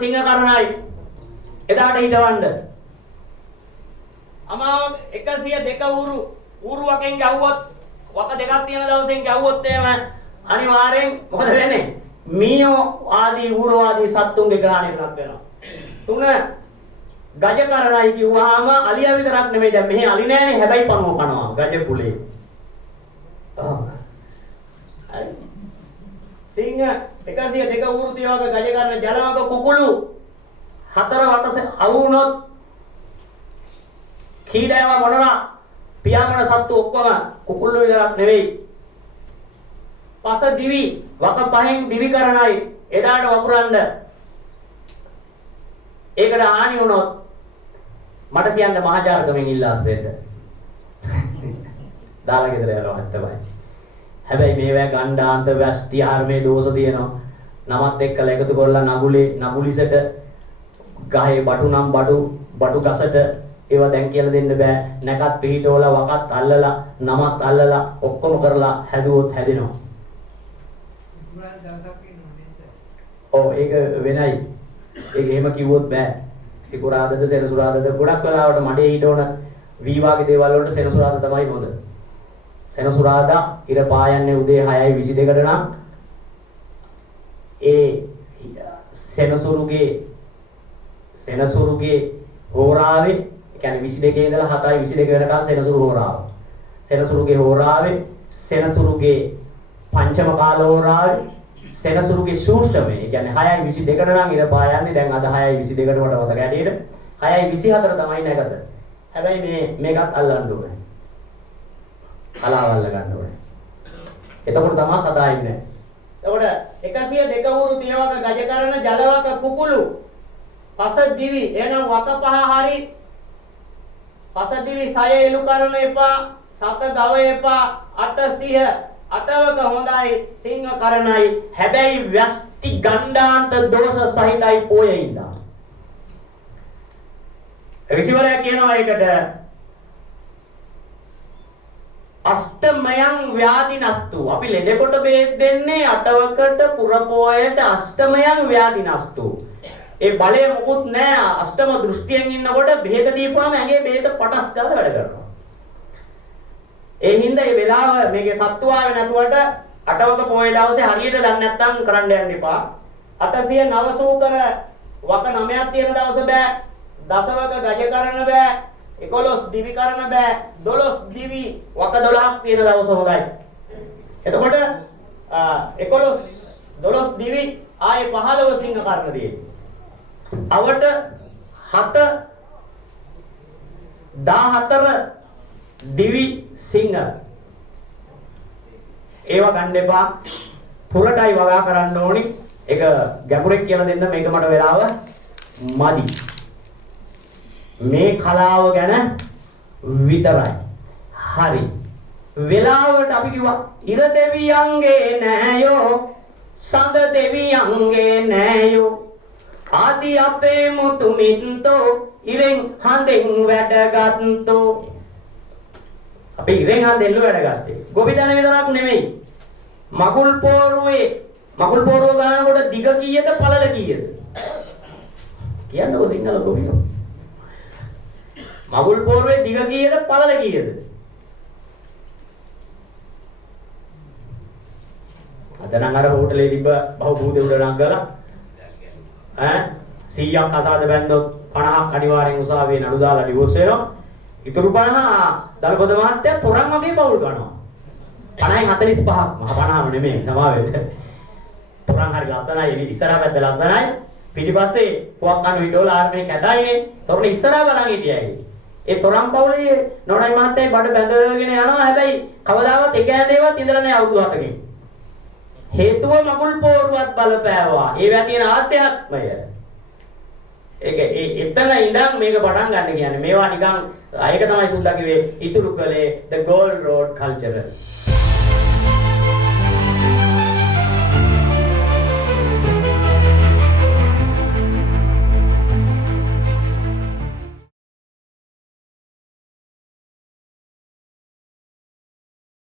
සිංහ කරණයි. එදාට හිටවන්න. අමාව 102 ඌරු වකෙන් ගැව්වොත් වක දෙකක් තියෙන දවසෙන් ගැව්වොත් එහෙම අනිවාර්යෙන් මොකද වෙන්නේ? මීයෝ ආදී ඌරු ආදී සත්තුන්ගේ ග්‍රහණයට ලක් වෙනවා. 3 ගජ කරණයි කිව්වහම අලියා විතරක් නෙමෙයි දැන් මෙහි අලි නෑනේ හැබැයි පණුව කනවා ගජ කුලේ. සිංහ 102 ඌරු තියවක ගජ කරන ජලවක කුකුළු 4 වටසේ අවුනොත් කීඩෑව මොනවා පියාඹන සත්තු ඔක්කොම කුකුල්ලු විතරක් නෙවෙයි. පස දිවි වක පහෙන් දිවි කරණයි එදාට වපුරන්න. ඒකට හානි වුණොත් මට කියන්න මහාචාර්යකමෙන් ඉල්ලා දෙන්න. දාලා ගෙදර යනවා තමයි. හැබැයි මේවා ගණ්ඩාන්ත වැස්ති හර්මයේ දෝෂ තියෙනවා. නමත් එක්කලා එකතු කරලා නගුලිසට ගහේ බඩු නම් බඩු ගසට ඒවා දැන් කියලා දෙන්න බෑ. නැකත් පිහිටවලා වකත් අල්ලලා නමත් අල්ලලා ඔක්කොම කරලා හැදුවොත් හැදෙනවා. ඔව් ඒක වෙනයි. ඒක එහෙම කිව්වොත් බෑ. සිකුරාදද සෙනසුරාදද ගොඩක් වෙලාවට මඩේ හිටවන වී වාගේ දේවල් වලට සෙනසුරාදා තමයි හොඳ. සෙනසුරාදා ඉර පායන්නේ උදේ 6:22ට නම් ඒ සෙනසුරුගේ හෝරාවේ කියන්නේ 22 ඉඳලා 7:22 වෙනකන් සෙනසුරු හෝරාව. සෙනසුරුගේ හෝරාවේ සෙනසුරුගේ පංචම කාල හෝරාවේ සෙනසුරුගේ ශූර්ෂමේ කියන්නේ 6:22ට නම් ඉර පායන්නේ දැන් අද 6:22ට මට මතක ඇටියට 6:24 තමයි නැගත. හැබැයි මේකත් අල්ලන්න ඕනේ. කලාවල්ල ගන්න ඕනේ. එතකොට තමයි සදා ඉන්නේ. එතකොට 102 ඌරු තියවක ගජ කරන ජලවක කුකුළු පස දිවි එහෙනම් වක පහ හරි පස දිවි සය එළු කරන එපා සත ගව එපා අට සිහ අටවක හොඳයි සිංහ කරණයි හැබැයි ව්‍යෂ්ටි ගණ්ඩාන්ත දෝෂ සහිතයි පොයෙින්දා. ඍෂිවරයා කියනවා ඒකට අෂ්ටමයන් ව්‍යාධිනස්තු අපි ලෙඩකොට බෙහෙත් දෙන්නේ අටවකට පුරපෝයට අෂ්ටමයන් ව්‍යාධිනස්තු. ඒ බලය මොකුත් නැහැ අෂ්ටම දෘෂ්ටියෙන් ඉන්නකොට බෙහෙත දීපුවාම ඇඟේ බෙහෙත පටස් ගාලා වැඩ කරනවා. ඒ හින්දා මේ වෙලාව මේකේ සත්තු ආවේ නැතුවට අටවක පොයේ දවසේ හරියට දන්නේ නැත්නම් කරන්න යන්න එපා. 809 සූකර වක 9ක් තියෙන දවස බෑ. දසවක ගජ කරන බෑ. 11 දිවි කරන බෑ. 12 දිවි වක 12ක් තියෙන දවස හොඳයි. එතකොට 12 දිවි ආයේ 15 සිංහ කරන දෙයි. අවට 7 14 දිවි සිංහ ඒවා ගන්න එපා. පුරටයි වගා කරන්න ඕනි. ඒක ගැඹුරෙන් කියලා දෙන්න මේක මට වෙලාව මදි. මේ කලාව ගැන විතරයි. හරි. වෙලාවට අපි කිව්වා ඉර දෙවියන්ගේ නෑයෝ සඳ දෙවියන්ගේ නෑයෝ ආදි අපේ මුතු මින්තෝ ඉරෙන් හඳෙන් වැඩගත්තෝ. අපි ඉරෙන් හඳෙන් වැඩගත්තේ. ගොවිතැන විතරක් නෙමෙයි. මගුල් පෝරුව ගන්නකොට දිග කීයද පළල කීයද? කියන්නකෝ සිංහල ගොවියෝ. මගුල් පෝරුවේ දිග කීයද පළල කීයද? අද නම් අර හෝටලේ තිබ්බ බහුබූතේ උඩ නංගලා 100ක් අසාද බැන්දොත් 50ක් අනිවාර්යෙන් උසාවියේ නඩු දාලා ඩිවෝස් වෙනවා. ඉතුරු 50 දල්පොද මහත්තයා තොරන් වගේ පවුල් කරනවා. 50න් 45ක් මහ 50ම නෙමෙයි සමාවෙන්න. තොරන් හරි ලස්සනයි ඉස්සරහ පැත්ත ලස්සනයි. පිටිපස්සේ පුවක් කන විඩෝල ආර්මේ කැටයිනේ. තොරණ ඉස්සරහ බලන් හිටියයි. ඒ තොරන් පවුලේ නෝනයි මහත්තයයි බඩ බැඳගෙන යනවා. හැබැයි කවදාවත් එක ඇඳේවත් ඉඳලා නැහැ අවුරුදු 7කින්. හේතුව මගුල් පෝරුවත් බලපෑවා. ඒවා තියෙන ආධ්‍යාත්මය. ඒක එතන ඉඳන් මේක පටන් ගන්න කියන්නේ. මේවා නිකන් ඒක තමයි සුද්දා කිව්වේ ඉතුරු කලේ the gold road culture.